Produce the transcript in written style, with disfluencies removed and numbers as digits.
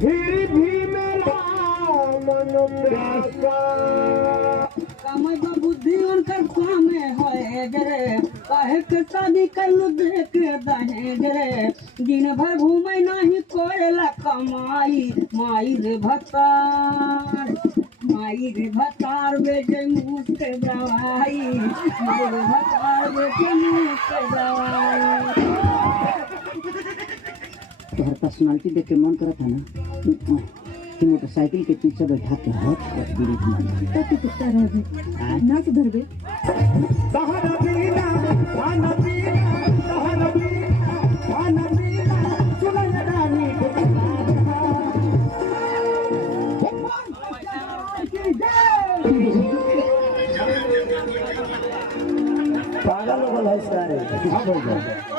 फिर भी मेरा मन समय का बुद्धि उनकर सामे है गरे काहे के शादी कलू देख दहे गरे दिन भर घूमे नहीं कोयला कमाई माई रे भतार बेटे मुँह से दवाई माई रे भतार बेटे मुँह से दवाई। तोहर पर्सनालिटी देख के मन करता ना कि मोटरसाइकिल के पीछे बैठा के हाथ बीड़ी मार तो कितना रह ना सुधर बे पागल हो गया है सारे।